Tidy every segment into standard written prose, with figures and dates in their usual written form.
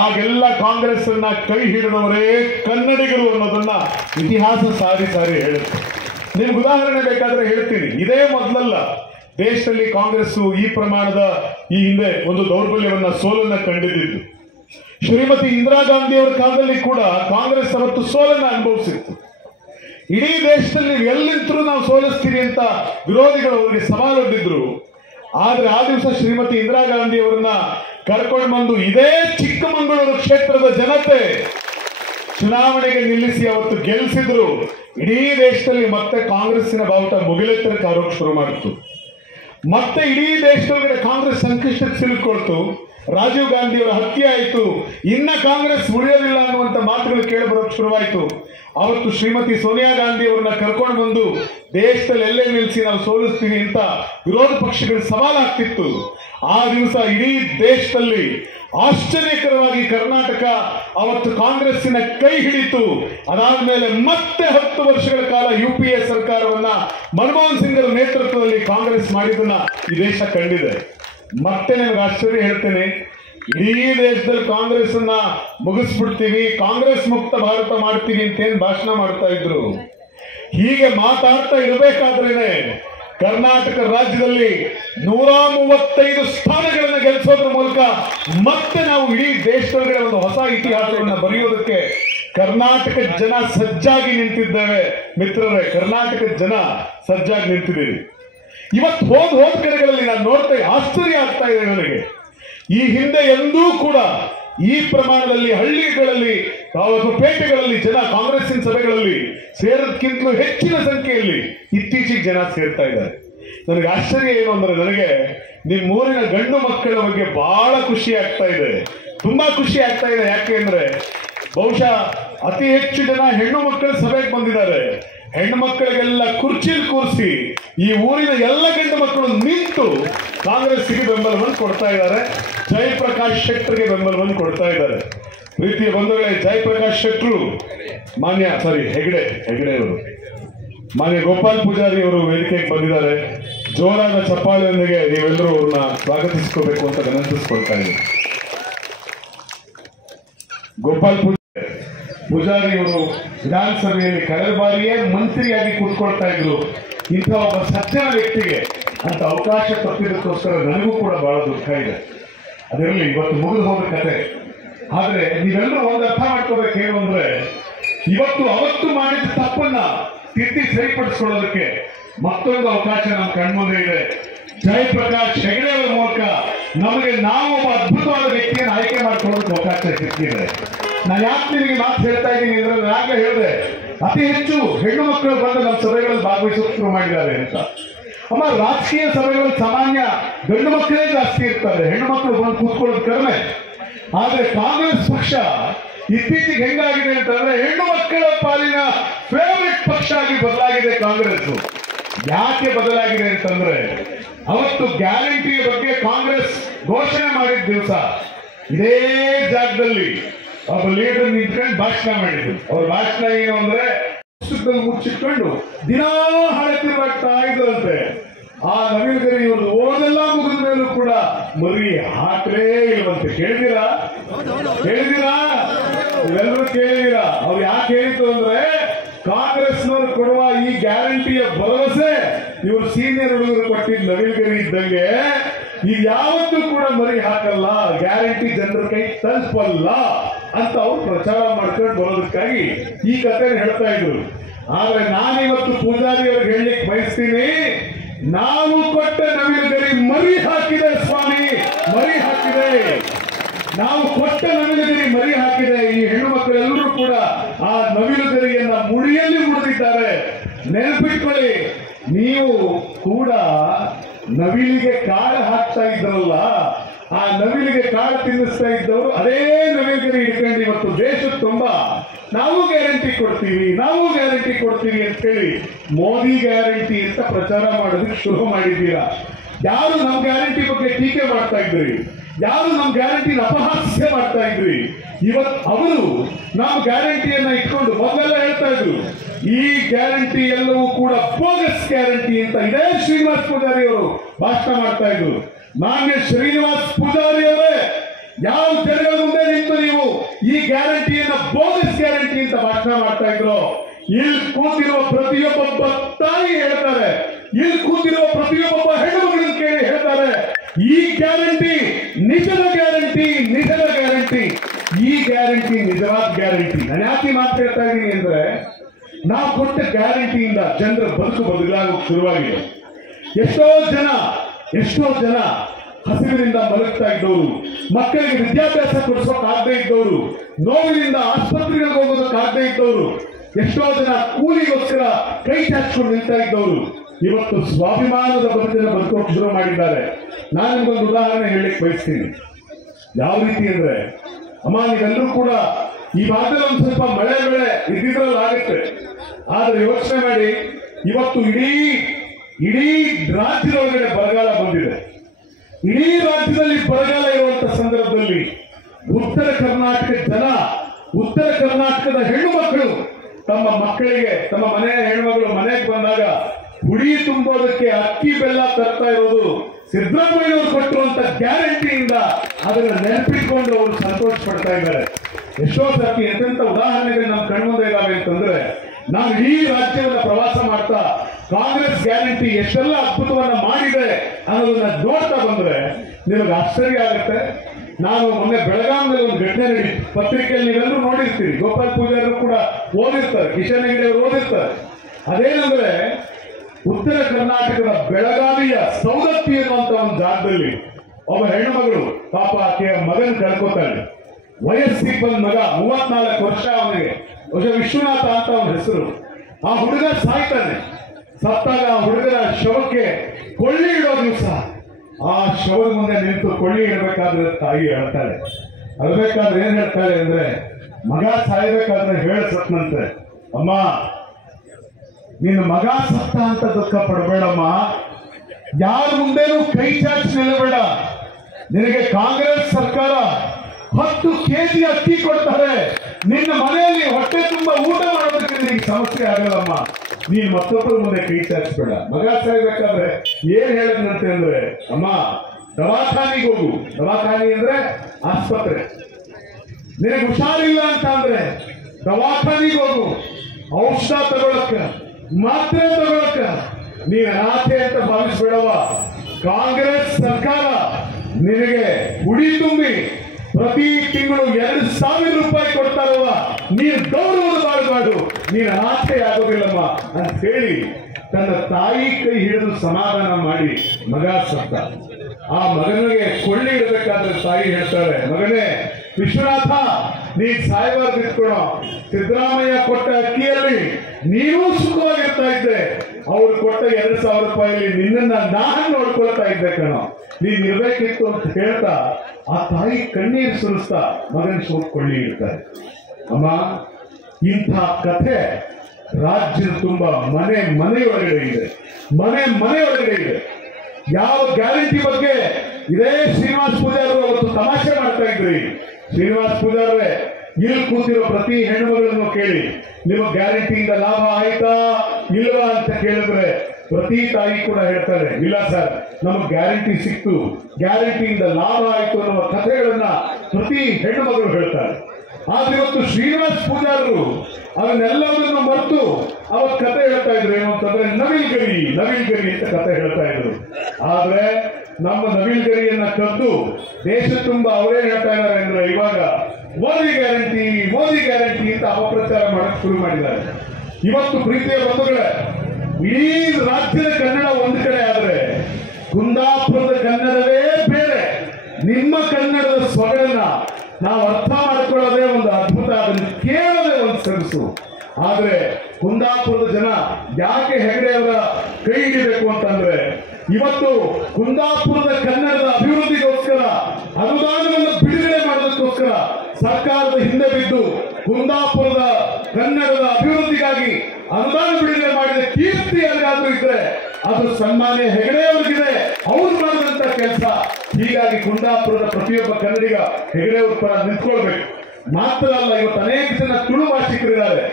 ಆಗೆಲ್ಲ ಕಾಂಗ್ರೆಸ್ ಅನ್ನ ಕೈ ಹಿಡಿದವರೇ ಕನ್ನಡಿಗರು ಅನ್ನೋದನ್ನ ಇತಿಹಾಸ ಸಾರಿ ಸಾರಿ ಹೇಳುತ್ತೆ. ನಿಮ್ಗೆ ಉದಾಹರಣೆ ಬೇಕಾದ್ರೆ ಹೇಳ್ತೀನಿ. ಇದೇ ಮೊದಲಲ್ಲ ದೇಶದಲ್ಲಿ ಕಾಂಗ್ರೆಸ್ ಈ ಪ್ರಮಾಣದ ಈ ಹಿಂದೆ ಒಂದು ದೌರ್ಬಲ್ಯವನ್ನ ಸೋಲನ್ನ ಕಂಡಿದ್ದು. ಶ್ರೀಮತಿ ಇಂದಿರಾ ಗಾಂಧಿ ಅವರ ಕಾಲದಲ್ಲಿ ಕೂಡ ಕಾಂಗ್ರೆಸ್ ಅವತ್ತು ಸೋಲನ್ನ ಅನುಭವಿಸಿತ್ತು. ಇಡೀ ದೇಶದಲ್ಲಿ ನೀವು ಎಲ್ಲಿಂತರೂ ನಾವು ಸೋಲಿಸ್ತೀವಿ ಅಂತ ವಿರೋಧಿಗಳು ಅವರಿಗೆ ಸವಾಲೊಡ್ಡಿದ್ರು. ಆದ್ರೆ ಆ ದಿವಸ ಶ್ರೀಮತಿ ಇಂದಿರಾ ಗಾಂಧಿ ಅವರನ್ನ ಕರ್ಕೊಂಡು ಬಂದು ಇದೇ ಚಿಕ್ಕಮಗಳೂರು ಕ್ಷೇತ್ರದ ಜನತೆ ಚುನಾವಣೆಗೆ ನಿಲ್ಲಿಸಿ ಅವತ್ತು ಗೆಲ್ಲಿಸಿದ್ರು. ಇಡೀ ದೇಶದಲ್ಲಿ ಮತ್ತೆ ಕಾಂಗ್ರೆಸ್ಸಿನ ಬಾವುಟ ಮುಗಿಲೆತ್ತರಕ್ಕೆ ಹಾರೋಕೆ ಶುರು ಮಾಡಿತು. ಮತ್ತೆ ಇಡೀ ದೇಶದೊಳಗಡೆ ಕಾಂಗ್ರೆಸ್ ಸಂಕಷ್ಟಕ್ಕೆ ಸಿಲುಕೊಳ್ತು. ರಾಜೀವ್ ಗಾಂಧಿ ಅವರ ಹತ್ಯೆ ಆಯಿತು. ಇನ್ನ ಕಾಂಗ್ರೆಸ್ ಉಳಿಯೋದಿಲ್ಲ ಅನ್ನುವಂತ ಮಾತುಗಳು ಕೇಳಬರೋಕೆ ಶುರುವಾಯಿತು. ಅವತ್ತು ಶ್ರೀಮತಿ ಸೋನಿಯಾ ಗಾಂಧಿ ಅವರನ್ನ ಕರ್ಕೊಂಡು ಬಂದು ದೇಶದಲ್ಲಿ ಎಲ್ಲೇ ನಿಲ್ಲಿಸಿ ನಾವು ಸೋಲಿಸ್ತೀವಿ ಅಂತ ವಿರೋಧ ಪಕ್ಷಗಳು ಸವಾಲಾಗ್ತಿತ್ತು. ಆ ದಿವಸ ಇಡೀ ದೇಶದಲ್ಲಿ ಆಶ್ಚರ್ಯಕರವಾಗಿ ಕರ್ನಾಟಕ ಅವತ್ತು ಕಾಂಗ್ರೆಸ್ಸಿನ ಕೈ ಹಿಡಿತು. ಅದಾದ್ಮೇಲೆ ಮತ್ತೆ 10 ವರ್ಷಗಳ ಕಾಲ UPA ಸರ್ಕಾರವನ್ನ ಮನಮೋಹನ್ ಸಿಂಗ್ ಅವರ ನೇತೃತ್ವದಲ್ಲಿ ಕಾಂಗ್ರೆಸ್ ಮಾಡಿದ್ದನ್ನ ಈ ದೇಶ ಕಂಡಿದೆ. ಮತ್ತೆ ನಿಮ್ಗೆ ಆಶ್ಚರ್ಯ ಹೇಳ್ತೇನೆ, ಇಡೀ ದೇಶದಲ್ಲಿ ಕಾಂಗ್ರೆಸ್ ಅನ್ನ ಮುಗಿಸ್ಬಿಡ್ತೀವಿ, ಕಾಂಗ್ರೆಸ್ ಮುಕ್ತ ಭಾರತ ಮಾಡ್ತೀವಿ ಅಂತೇನು ಭಾಷಣ ಮಾಡ್ತಾ ಇದ್ರು. ಹೀಗೆ ಮಾತಾಡ್ತಾ ಇರಬೇಕಾದ್ರೇನೆ ಕರ್ನಾಟಕ ರಾಜ್ಯದಲ್ಲಿ 135 ಸ್ಥಾನಗಳನ್ನು ಗೆಲ್ಲಿಸೋದ್ರ ಮೂಲಕ ಮತ್ತೆ ನಾವು ಇಡೀ ದೇಶದೊಳಗಡೆ ಒಂದು ಹೊಸ ಇತಿಹಾಸವನ್ನು ಬರೆಯೋದಕ್ಕೆ ಕರ್ನಾಟಕ ಜನ ಸಜ್ಜಾಗಿ ನಿಂತಿದ್ದೇವೆ. ಮಿತ್ರರೇ, ಕರ್ನಾಟಕದ ಜನ ಸಜ್ಜಾಗಿ ನಿಂತಿದ್ದೀವಿ. ಇವತ್ತು ಹೋದ ಕಡೆಗಳಲ್ಲಿ ನಾನು ನೋಡ್ತಾ ಆಶ್ಚರ್ಯ ಆಗ್ತಾ ಇದೆ ನನಗೆ. ಈ ಹಿಂದೆ ಎಂದೂ ಕೂಡ ಈ ಪ್ರಮಾಣದಲ್ಲಿ ಹಳ್ಳಿಗಳಲ್ಲಿ ಅಥವಾ ಪೇಟೆಗಳಲ್ಲಿ ಜನ ಕಾಂಗ್ರೆಸ್ಸಿನ ಸಭೆಗಳಲ್ಲಿ ಸೇರೋದಕ್ಕಿಂತಲೂ ಹೆಚ್ಚಿನ ಸಂಖ್ಯೆಯಲ್ಲಿ ಇತ್ತೀಚೆಗೆ ಜನ ಸೇರ್ತಾ ಇದ್ದಾರೆ. ನನಗೆ ಆಶ್ಚರ್ಯ ಏನು ಅಂದ್ರೆ, ನನಗೆ ನಿಮ್ಮೂರಿನ ಗಂಡು ಮಕ್ಕಳ ಬಗ್ಗೆ ಬಹಳ ಖುಷಿ ಆಗ್ತಾ ಇದೆ, ತುಂಬಾ ಖುಷಿ ಆಗ್ತಾ ಇದೆ. ಯಾಕೆ ಅಂದ್ರೆ ಬಹುಶಃ ಅತಿ ಹೆಚ್ಚು ಜನ ಹೆಣ್ಣು ಮಕ್ಕಳ ಸಭೆಗೆ ಬಂದಿದ್ದಾರೆ. ಹೆಣ್ಣು ಮಕ್ಕಳಿಗೆಲ್ಲ ಕುರ್ಚಿಲ್ ಕೂರಿಸಿ ಈ ಊರಿನ ಎಲ್ಲ ಗಂಡು ಮಕ್ಕಳು ನಿಂತು ಕಾಂಗ್ರೆಸ್ಸಿಗೆ ಬೆಂಬಲವನ್ನು ಕೊಡ್ತಾ ಇದ್ದಾರೆ. ಜಯಪ್ರಕಾಶ್ ಶೆಟ್ಟರ್ಗೆ ಬೆಂಬಲವನ್ನು ಕೊಡ್ತಾ ಇದ್ದಾರೆ. ಪ್ರೀತಿಯ ಬಂಧುಗಳೇ, ಜಯಪ್ರಕಾಶ್ ಶೆಟ್ಟರು ಹೆಗಡೆ ಅವರು, ಮಾನ್ಯ ಗೋಪಾಲ್ ಪೂಜಾರಿ ಅವರು ವೇದಿಕೆಗೆ ಬಂದಿದ್ದಾರೆ. ಜೋರಾದ ಚಪ್ಪಾಳೆಯೊಂದಿಗೆ ನೀವೆಲ್ಲರೂ ಅವ್ರನ್ನ ಸ್ವಾಗತಿಸ್ಕೋಬೇಕು ಅಂತ ವಿನಂತಿಸ್ಕೊಳ್ತಾ ಇದ್ದೀನಿ. ಗೋಪಾಲ್ ಪೂಜಾರಿ ಅವರು ವಿಧಾನಸಭೆಯಲ್ಲಿ ಕಳೆದ ಬಾರಿಯೇ ಮಂತ್ರಿಯಾಗಿ ಕೂತ್ಕೊಳ್ತಾ ಇದ್ರು. ಇಂಥ ಒಬ್ಬ ಸಜ್ಜನ ವ್ಯಕ್ತಿಗೆ ಅಂತ ಅವಕಾಶ ತಪ್ಪಿದಕ್ಕೋಸ್ಕರ ನನಗೂ ಕೂಡ ಬಹಳ ದುಃಖ ಇದೆ. ಅದರಲ್ಲಿ ಇವತ್ತು ಮುಗಿದು ಹೋದ ಕತೆ. ಆದ್ರೆ ನೀವೆಲ್ಲರೂ ಒಂದು ಅರ್ಥ ಮಾಡ್ಕೋಬೇಕು ಏನು ಅಂದ್ರೆ, ಅವತ್ತು ಮಾಡಿದ ತಪ್ಪನ್ನ ತಿದ್ದಿ ಸರಿಪಡಿಸ್ಕೊಳ್ಳೋದಕ್ಕೆ ಮತ್ತೊಂದು ಅವಕಾಶ ನಮ್ಮ ಕಣ್ಮುಂದೆ ಇದೆ. ಜಯಪ್ರಕಾಶ್ ಹೆಗಡೆ ಅವರ ಮೂಲಕ ನಾವು ಒಬ್ಬ ಅದ್ಭುತವಾದ ವ್ಯಕ್ತಿಯನ್ನು ಆಯ್ಕೆ ಮಾಡ್ಕೊಳ್ಳೋದಕ್ಕೆ ಅವಕಾಶ ಸಿಕ್ಕಿದೆ. ನಾನು ಯಾಕೆ ನಿಮಗೆ ಮಾತು ಹೇಳ್ತಾ ಇದ್ದೀನಿ ಅಂದ್ರೆ, ನಾನು ಹೇಳಿದೆ ಅತಿ ಹೆಚ್ಚು ಹೆಣ್ಣು ಮಕ್ಕಳು ಬಂದು ನಮ್ಮ ಸಭೆಗಳಲ್ಲಿ ಭಾಗವಹಿಸೋಕೆ ಶುರು ಮಾಡಿದ್ದಾರೆ ಅಂತ. ಅಮ್ಮ, ರಾಜಕೀಯ ಸಭೆಗಳಲ್ಲಿ ಸಾಮಾನ್ಯ ಗಂಡು ಮಕ್ಕಳೇ ಜಾಸ್ತಿ ಇರ್ತಾರೆ, ಹೆಣ್ಣು ಮಕ್ಕಳು ಬಂದು ಕೂತ್ಕೊಳ್ಳೋದು ಕಡಿಮೆ. ಆದ್ರೆ ಕಾಂಗ್ರೆಸ್ ಪಕ್ಷ ಇತ್ತೀಚೆಗೆ ಹೆಂಗಾಗಿದೆ ಅಂತಂದ್ರೆ ಹೆಣ್ಣು ಮಕ್ಕಳ ಪಾಲಿನ ಫೇವರಿಟ್ ಪಕ್ಷ ಆಗಿ ಬದಲಾಗಿದೆ ಕಾಂಗ್ರೆಸ್. ಯಾಕೆ ಬದಲಾಗಿದೆ ಅಂತಂದ್ರೆ, ಅವತ್ತು ಗ್ಯಾರಂಟಿಯ ಬಗ್ಗೆ ಕಾಂಗ್ರೆಸ್ ಘೋಷಣೆ ಮಾಡಿದ ದಿವಸ ಇದೇ ಜಾಗದಲ್ಲಿ ಒಬ್ಬ ಲೀಡರ್ ನಿಂತ್ಕೊಂಡು ಭಾಷಣ ಮಾಡಿದ್ರು. ಅವ್ರ ಭಾಷಣ ಏನು ಅಂದ್ರೆ, ಪುಸ್ತಕದಲ್ಲಿ ಮುಚ್ಚಿಟ್ಕೊಂಡು ದಿನಾ ಹಳೆ ತಿರುಗಾಡ್ತಾ ಇದ್ರಂತೆ. ಆ ನವೀನಗರಿ ಇವರು ಓದೆಲ್ಲ ಮುಗಿದ ಮೇಲೂ ಕೂಡ ಮರಿ ಹಾಕ್ಲೇ ಇಲ್ವಂತೆ. ಕೇಳಿದಿರಾ? ಇವೆಲ್ಲರೂ ಕೇಳಿದಿರಾ? ಅವ್ರು ಯಾಕೆ ಹೇಳಿದ್ರು ಅಂದ್ರೆ, ಕಾಂಗ್ರೆಸ್ನವರು ಕೊಡುವ ಈ ಗ್ಯಾರಂಟಿಯ ಭರವಸೆ ಇವರು ಸೀನಿಯರ್ ಹುಡುಗರು ಕೊಟ್ಟಿದ್ದ ನವೀನಗರಿ ಇದ್ದಂಗೆ ಇದು ಯಾವತ್ತೂ ಕೂಡ ಮರಿ ಹಾಕಲ್ಲ, ಗ್ಯಾರಂಟಿ ಜನರ ಕೈ ತಲುಪಲ್ಲ ಅಂತ ಅವ್ರು ಪ್ರಚಾರ ಮಾಡ್ಕೊಂಡು ಬರೋದಕ್ಕಾಗಿ ಈ ಕಥೆ ಹೇಳ್ತಾ ಇದ್ರು. ಆದ್ರೆ ನಾನಿವತ್ತು ಪೂಜಾರಿ ಅವ್ರಿಗೆ ಹೇಳಲಿಕ್ಕೆ ಬಯಸ್ತೀನಿ, ನಾವು ಕೊಟ್ಟ ನವೀನಗರಿ ಮರಿ ಹಾಕಿದೆ ಸ್ವಾಮಿ, ಮರಿ ಹಾಕಿದೆ. ನಾವು ಕೊಟ್ಟ ನವೀನಗರಿ ಮರಿ ಹಾಕಿದೆ. ಈ ಹೆಣ್ಣು ಮಕ್ಕಳೆಲ್ಲರೂ ಕೂಡ ಆ ನವೀನಗರಿಯನ್ನ ಮುಡಿಯಲ್ಲಿ ಮುಡಿದಿದ್ದಾರೆ. ನೆನಪಿಟ್ಕೊಳ್ಳಿ, ನೀವು ಕೂಡ ನವಿಲಿಗೆ ಕಾಳು ಹಾಕ್ತಾ ಇದ್ರಲ್ಲ, ಆ ನವಿಲಿಗೆ ಕಾಳು ತಿನ್ನಿಸ್ತಾ ಇದ್ದವರು ಅದೇ ನವೀನಗರಿ ಇಟ್ಕೊಂಡು ಇವತ್ತು ದೇಶದ ತುಂಬಾ ನಾವು ಗ್ಯಾರಂಟಿ ಕೊಡ್ತೀವಿ ಅಂತ ಹೇಳಿ ಮೋದಿ ಗ್ಯಾರಂಟಿ ಅಂತ ಪ್ರಚಾರ ಮಾಡೋದಕ್ಕೆ ಶುರು ಮಾಡಿದ್ದೀರಾ. ಯಾರು ನಮ್ಮ ಗ್ಯಾರಂಟಿ ಬಗ್ಗೆ ಟೀಕೆ ಮಾಡ್ತಾ ಇದ್ರಿ, ಯಾರು ನಮ್ಮ ಗ್ಯಾರಂಟಿನ ಅಪಹಾಸ್ಯ ಮಾಡ್ತಾ ಇದ್ರಿ, ಇವತ್ತು ಅವರು ನಾವು ಗ್ಯಾರಂಟಿಯನ್ನ ಇಟ್ಕೊಂಡು ಮೊದಲೆಲ್ಲ ಹೇಳ್ತಾ ಇದ್ರು ಈ ಗ್ಯಾರಂಟಿ ಎಲ್ಲವೂ ಕೂಡ ಬೋಗಸ್ ಗ್ಯಾರಂಟಿ ಅಂತ. ಇದೇ ಶ್ರೀನಿವಾಸ್ ಪೂಜಾರಿ ಅವರು ಭಾಷಣ ಮಾಡ್ತಾ ಇದ್ರು. ಮಾನ್ಯ ಶ್ರೀನಿವಾಸ್ ಪೂಜಾರಿ ಅವರೇ ಯಾವ ಜನಗಳ ಮುಂದೆ ನಿಂತು ಗ್ಯಾರಂಟಿಯನ್ನ ಬೋಗಸ್ ಗ್ಯಾರಂಟಿ ಅಂತ ಭಾಷಣ ಮಾಡ್ತಾ ಇದ್ರು. ಇಲ್ಲಿ ಕೂತಿರುವ ಪ್ರತಿಯೊಬ್ಬ ತಾಯಿ ಹೇಳ್ತಾರೆ, ಇಲ್ಲಿ ಕೂತಿರುವ ಪ್ರತಿಯೊಬ್ಬ ಹೆಣ್ಣುಮಗಳನ್ನು ಕೇಳಿ ಹೇಳ್ತಾರೆ, ಈ ಗ್ಯಾರಂಟಿ ನಿಜದ ಗ್ಯಾರಂಟಿ, ನಿಜದ ಗ್ಯಾರಂಟಿ, ಈ ಗ್ಯಾರಂಟಿ ನಿಜವಾದ ಗ್ಯಾರಂಟಿ. ನಾನು ಯಾಕೆ ಮಾತು ಹೇಳ್ತಾ ಇದ್ದೀನಿ ಅಂದ್ರೆ, ನಾವು ಕೊಟ್ಟ ಗ್ಯಾರಂಟಿಯಿಂದ ಜನರ ಬದುಕು ಬದಲಾಗೋಕೆ ಶುರುವಾಗಿದೆ. ಎಷ್ಟೋ ಜನ ಹಸಿವಿನಿಂದ ಮಲಗ್ತಾ ಇದ್ದವರು, ಮಕ್ಕಳಿಗೆ ವಿದ್ಯಾಭ್ಯಾಸ ಕೊಡಿಸೋಕಾಗದೇ ಇದ್ದವರು, ನೋವಿನಿಂದ ಆಸ್ಪತ್ರೆಗಳಿಗೆ ಹೋಗೋದಕ್ಕಾಗದೇ ಇದ್ದವರು, ಎಷ್ಟೋ ಜನ ಕೂಲಿಗೋಸ್ಕರ ಕೈ ಚಾಚಿಕೊಂಡು ನಿಲ್ತಾ ಇದ್ದವರು ಇವತ್ತು ಸ್ವಾಭಿಮಾನದ ಬದುಕನ್ನು ಬದುಕೋಕೆ ಶುರು ಮಾಡಿದ್ದಾರೆ. ನಾನು ನಿಮ್ಗೊಂದು ಉದಾಹರಣೆ ಹೇಳಲಿಕ್ಕೆ ಬಯಸ್ತೀನಿ. ಯಾವ ರೀತಿ ಅಂದ್ರೆ, ಅಮ್ಮ ನೀವೆಲ್ಲರೂ ಕೂಡ ಈ ಭಾಗದಲ್ಲಿ ಒಂದು ಸ್ವಲ್ಪ ಮಳೆ ಇದ್ದಿದ್ರಲ್ಲಿ ಆಗುತ್ತೆ. ಆದ್ರೆ ಯೋಚನೆ ಮಾಡಿ, ಇವತ್ತು ಇಡೀ ರಾಜ್ಯದೊಳಗಡೆ ಬರಗಾಲ ಬಂದಿದೆ. ಇಡೀ ರಾಜ್ಯದಲ್ಲಿ ಬರಗಾಲ ಇರುವಂತ ಸಂದರ್ಭದಲ್ಲಿ ಉತ್ತರ ಕರ್ನಾಟಕದ ಹೆಣ್ಣು ಮಕ್ಕಳು ತಮ್ಮ ಮಕ್ಕಳಿಗೆ, ತಮ್ಮ ಮನೆಯ ಹೆಣ್ಮಗಳು ಮನೆಗೆ ಬಂದಾಗ ಹುಡಿ ತುಂಬೋದಕ್ಕೆ ಅಕ್ಕಿ ಬೆಲ್ಲ ತರ್ತಾ ಇರೋದು ಸಿದ್ದರಾಮಯ್ಯವರು ಕೊಟ್ಟಿರುವಂತ ಗ್ಯಾರಂಟಿಯಿಂದ ಅದನ್ನ ನೆನಪಿಟ್ಕೊಂಡು ಅವರು ಸಂತೋಷ ಪಡ್ತಾ ಇದ್ದಾರೆ. ಎಷ್ಟೋ ಸರ್ತಿ ಎಂತೆಂತ ಉದಾಹರಣೆಗಳು ನಮ್ಮ ಕಣ್ಮುಂದೆ ಇದಾವೆ ಅಂತಂದ್ರೆ, ನಾವು ಇಡೀ ರಾಜ್ಯವನ್ನ ಪ್ರವಾಸ ಮಾಡ್ತಾ ಕಾಂಗ್ರೆಸ್ ಗ್ಯಾರಂಟಿ ಎಷ್ಟೆಲ್ಲ ಅದ್ಭುತವನ್ನ ಮಾಡಿದೆ ಅನ್ನೋದನ್ನ ನೋಡ್ತಾ ಬಂದ್ರೆ ನಿಮಗೆ ಆಶ್ಚರ್ಯ ಆಗುತ್ತೆ. ನಾನು ಮೊನ್ನೆ ಬೆಳಗಾವಿನಲ್ಲಿ ಒಂದು ಘಟನೆ ನಡೀತು, ಪತ್ರಿಕೆಯಲ್ಲಿ ನೀವೆಲ್ಲರೂ ನೋಡಿರ್ತೀರಿ, ಗೋಪಾಲ್ ಪೂಜಾರರು ಕೂಡ ಓದಿರ್ತಾರೆ, ಕಿಶನ್ ಹೆಗಡೆ ಅವರು ಓದಿರ್ತಾರೆ. ಅದೇನಂದ್ರೆ, ಉತ್ತರ ಕರ್ನಾಟಕದ ಬೆಳಗಾವಿಯ ಸೌದತ್ತಿ ಎನ್ನುವಂತ ಒಂದು ಜಾಗದಲ್ಲಿ ಒಬ್ಬ ಹೆಣ್ಣು ಮಗಳು ಪಾಪ ಆಕೆಯ ಮಗನ ಕಳ್ಕೊತಾಳೆ. ವಯಸ್ಸಿಗೆ ಬಂದ ಮಗ, 34 ವರ್ಷ, ಅವನಿಗೆ ವಿಶ್ವನಾಥ ಅಂತ ಅವನ ಹೆಸರು. ಆ ಹುಡುಗ ಸಾಯ್ತಾನೆ. ಸತ್ತಾಗ ಆ ಹುಡುಗನ ಶವಕ್ಕೆ ಕೊಳ್ಳಿ ಇಡೋ ದಿವಸ ಆ ಶವದ ಮುಂದೆ ನಿಂತು ಕೊಳ್ಳಿ ಇಡಬೇಕಾದ್ರೆ ತಾಯಿ ಹೇಳ್ತಾಳೆ. ಅಳ್ಬೇಕಾದ್ರೆ ಏನ್ ಹೇಳ್ತಾಳೆ ಅಂದ್ರೆ, ಮಗ ಸಾಯ್ಬೇಕಾದ್ರೆ ಸತ್ನಂತೆ, ಅಮ್ಮ ನಿನ್ನ ಮಗ ಸತ್ತ ಅಂತ ದುಃಖ ಪಡಬೇಡಮ್ಮ, ಯಾರ ಮುಂದೇನು ಕೈ ಚಾಚಿ ನಿಲ್ಲಬೇಡ. ನಿನಗೆ ಕಾಂಗ್ರೆಸ್ ಸರ್ಕಾರ 10 ಕೆಜಿ ಅಕ್ಕಿ ಕೊಡ್ತಾರೆ, ನಿನ್ನ ಮನೆಯಲ್ಲಿ ಹೊಟ್ಟೆ ತುಂಬ ಊಟ ಮಾಡೋದಕ್ಕೆ ನಿನಗೆ ಸಮಸ್ಯೆ ಆಗಲ್ಲಮ್ಮ, ನೀನ್ ಮತ್ತೊಬ್ಬರ ಮುಂದೆ ಕೈ ಚಾಚಬೇಡ. ಮಗ ಸಾಯ್ಬೇಕಾದ್ರೆ ಏನ್ ಹೇಳದಂತೆ ಅಂದ್ರೆ, ಅಮ್ಮ ದವಾಖಾನಿಗೆ ಹೋಗು, ದವಾಖಾನಿ ಅಂದ್ರೆ ಆಸ್ಪತ್ರೆ, ನಿನಗೆ ಹುಷಾರಿಲ್ಲ ಅಂತ ಅಂದ್ರೆ ದವಾಖಾನಿಗೆ ಹೋಗು, ಔಷಧ ತಗೊಳಕ್ಕ, ಮಾತ್ರೆ ತಗೊಳಕ್ಕ. ನೀನ್ ಅನಾಥೆ ಅಂತ ಭಾವಿಸ್ಬೇಡವ. ಕಾಂಗ್ರೆಸ್ ಸರ್ಕಾರ ನಿನಗೆ ಹುಡಿ ತುಂಬಿ ಪ್ರತಿ ತಿಂಗಳು 2,000 ರೂಪಾಯಿ ಕೊಡ್ತಾರವ, ನೀನು ಗೌರವದ ಮಾಡಬಾರ್ದು, ನೀನು ಅನಾಥೆ ಆಗೋದಿಲ್ಲಮ್ಮ ಅಂತ ಹೇಳಿ ತನ್ನ ತಾಯಿ ಕೈ ಹಿಡಿದು ಸಮಾಧಾನ ಮಾಡಿ ಮಗ ಸತ್ತ. ಆ ಮಗನಿಗೆ ಕೊಳ್ಳಿ ಇಡಬೇಕಾದ್ರೆ ತಾಯಿ ಹೇಳ್ತಾರೆ, ಮಗನೇ ವಿಶ್ವನಾಥ, ನೀನ್ ಸಾಯಬಾರ್ದು ಇಟ್ಕೊಳೋ, ಸಿದ್ದರಾಮಯ್ಯ ಕೊಟ್ಟ ಅಕ್ಕಿಯಲ್ಲಿ ನೀನೂ ಸುಖವಾಗಿರ್ತಾ ಇದ್ದೆ, ಅವ್ರು ಕೊಟ್ಟ 2,000 ರೂಪಾಯಿಲಿ ನಿನ್ನನ್ನ ನಾನು ನೋಡ್ಕೊಳ್ತಾ ಇದ್ದೆ ಕಣೋ, ನೀನ್ ಇರ್ಬೇಕಿತ್ತು ಅಂತ ಹೇಳ್ತಾ ಆ ತಾಯಿ ಕಣ್ಣೀರು ಸುರಿಸ್ತಾ ಮಗನ ಕೊಳ್ಳಿ ಇಡ್ತಾರೆ. ಅಮ್ಮ, ಇಂಥ ಕಥೆ ರಾಜ್ಯದ ತುಂಬಾ ಮನೆಯೊಳಗಡೆ ಇದೆ, ಮನೆಯೊಳಗಡೆ ಇದೆ. ಯಾವ ಗ್ಯಾರಂಟಿ ಬಗ್ಗೆ ಇದೇ ಶ್ರೀನಿವಾಸ್ ಪೂಜಾರಿ ಅವತ್ತು ತಮಾಷೆ ಮಾಡ್ತಾ ಇದ್ರಿ. ಶ್ರೀನಿವಾಸ್ ಪೂಜಾರೇ, ಇಲ್ಲಿ ಕೂತಿರೋ ಪ್ರತಿ ಹೆಣ್ಣುಮಗಳನ್ನು ಕೇಳಿ, ನಿಮ್ಮ ಗ್ಯಾರಂಟಿಯಿಂದ ಲಾಭ ಆಯ್ತಾ ಇಲ್ವಾ ಅಂತ ಕೇಳಿದ್ರೆ ಪ್ರತಿ ತಾಯಿ ಕೂಡ ಹೇಳ್ತಾರೆ, ಇಲ್ಲ ಸರ್ ನಮಗೆ ಗ್ಯಾರಂಟಿ ಸಿಕ್ತು, ಗ್ಯಾರಂಟಿಯಿಂದ ಲಾಭ ಆಯ್ತು ಅನ್ನುವ ಕಥೆಗಳನ್ನ ಪ್ರತಿ ಹೆಣ್ಣು ಮಗಳು ಹೇಳ್ತಾರೆ. ಆದ್ರೆ ಇವತ್ತು ಶ್ರೀನಿವಾಸ್ ಪೂಜಾರರು ಅದನ್ನೆಲ್ಲವನ್ನೂ ಮರೆತು ಅವತ್ತು ಕತೆ ಹೇಳ್ತಾ ಇದ್ರು. ಏನು ಅಂತಂದ್ರೆ, ನವಿಲ್ಗರಿ ಅಂತ ಕತೆ ಹೇಳ್ತಾ ಇದ್ರು. ಆದ್ರೆ ನಮ್ಮ ನವಿಲ್ಗರಿಯನ್ನ ಕದ್ದು ದೇಶ ತುಂಬಾ ಅವರೇ ಹೇಳ್ತಾ ಇದ್ದಾರೆ ಅಂದ್ರೆ, ಇವಾಗ ಮೋದಿ ಗ್ಯಾರಂಟಿ ಅಂತ ಅಪಪ್ರಚಾರ ಮಾಡಕ್ ಶುರು ಮಾಡಿದ್ದಾರೆ. ಇವತ್ತು ಪ್ರೀತಿಯ ಬಂಧುಗಳೇ, ಇಡೀ ರಾಜ್ಯದ ಕನ್ನಡ ಒಂದು ಕಡೆ ಆದ್ರೆ ಕುಂದಾಪುರದ ಕನ್ನಡವೇ ಬೇರೆ. ನಿಮ್ಮ ಕನ್ನಡದ ಸೊಗಡನ್ನ ನಾವು ಅರ್ಥ ಮಾಡ್ಕೊಳ್ಳೋದೇ ಒಂದು ಅದ್ಭುತ, ಅದನ್ನು ಕೇಳೋದೇ ಒಂದು ಸೊಗಸು. ಆದ್ರೆ ಕುಂದಾಪುರದ ಜನ ಯಾಕೆ ಹೆಗಡೆ ಅವರ ಕೈ ಹಿಡಿಬೇಕು ಅಂತಂದ್ರೆ, ಇವತ್ತು ಕುಂದಾಪುರದ ಕನ್ನಡದ ಅಭಿವೃದ್ಧಿಗೋಸ್ಕರ ಅನುದಾನವನ್ನು ಬಿಡುಗಡೆ ಮಾಡೋದಕ್ಕೋಸ್ಕರ ಸರ್ಕಾರದ ಹಿಂದೆ ಬಿದ್ದು ಕುಂದಾಪುರದ ಕನ್ನಡದ ಅಭಿವೃದ್ಧಿಗಾಗಿ ಅನುದಾನ ಬಿಡುಗಡೆ ಮಾಡಿದ ಕೀರ್ತಿ ಯಾರಿಗಾದ್ರೂ ಇದ್ರೆ ಅದು ಸನ್ಮಾನ್ಯ ಹೆಗಡೆ ಅವರಿಗಿದೆ, ಅವ್ರು ಮಾಡಿದಂತ ಕೆಲಸ. ಹೀಗಾಗಿ ಕುಂದಾಪುರದ ಪ್ರತಿಯೊಬ್ಬ ಕನ್ನಡಿಗ ಹೆಗಡೆ ಅವ್ರ ಪರ ನಿಂತ್ಕೊಳ್ಬೇಕು. ಮಾತ್ರ ಅಲ್ಲ, ಇವತ್ತು ಅನೇಕ ಜನ ತುಳು ಭಾಷಿಕರಿದ್ದಾರೆ.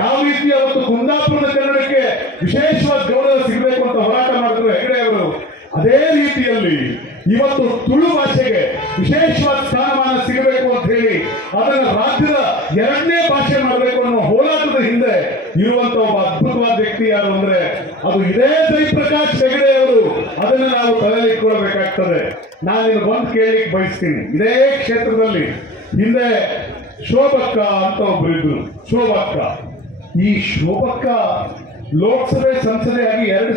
ಯಾವ ರೀತಿ ಅವತ್ತು ಕುಂದಾಪುರದ ಕನ್ನಡಕ್ಕೆ ವಿಶೇಷವಾದ ಗೌರವ ಸಿಗಬೇಕು ಅಂತ ಹೋರಾಟ ಮಾಡಿದ್ರು ಹೆಗಡೆ ಅವರು, ಅದೇ ರೀತಿಯಲ್ಲಿ ಇವತ್ತು ತುಳು ಭಾಷೆಗೆ ವಿಶೇಷವಾದ ಸ್ಥಾನಮಾನ ಸಿಗಬೇಕು ಅಂತ ಹೇಳಿ ಅದನ್ನ ರಾಜ್ಯದ ಎರಡನೇ ಭಾಷೆ ಮಾಡಬೇಕು ಅನ್ನೋ ಹೋರಾಟದ ಹಿಂದೆ ಇರುವಂತ ಒಬ್ಬ ಅದ್ಭುತವಾದ ವ್ಯಕ್ತಿ ಯಾರು ಅಂದ್ರೆ ಅದು ಇದೇ ಜಯಪ್ರಕಾಶ್ ಹೆಗಡೆ ಅವರು. ಅದನ್ನ ನಾವು ತಲೆಯಲ್ಲಿ ಇಟ್ಕೊಳ್ಬೇಕಾಗ್ತದೆ. ನಾನು ನಿಮ್ಗೊಂದು ಕೇಳಲಿಕ್ಕೆ ಬಯಸ್ತೀನಿ. ಇದೇ ಕ್ಷೇತ್ರದಲ್ಲಿ ಹಿಂದೆ ಶೋಭಕ್ಕ ಅಂತ ಒಬ್ರು ಇದ್ರು. ಶೋಭಕ್ಕ, ಈ ಶೋಭಕ್ಕ ಲೋಕಸಭೆ ಸಂಸದೆಯಾಗಿ 2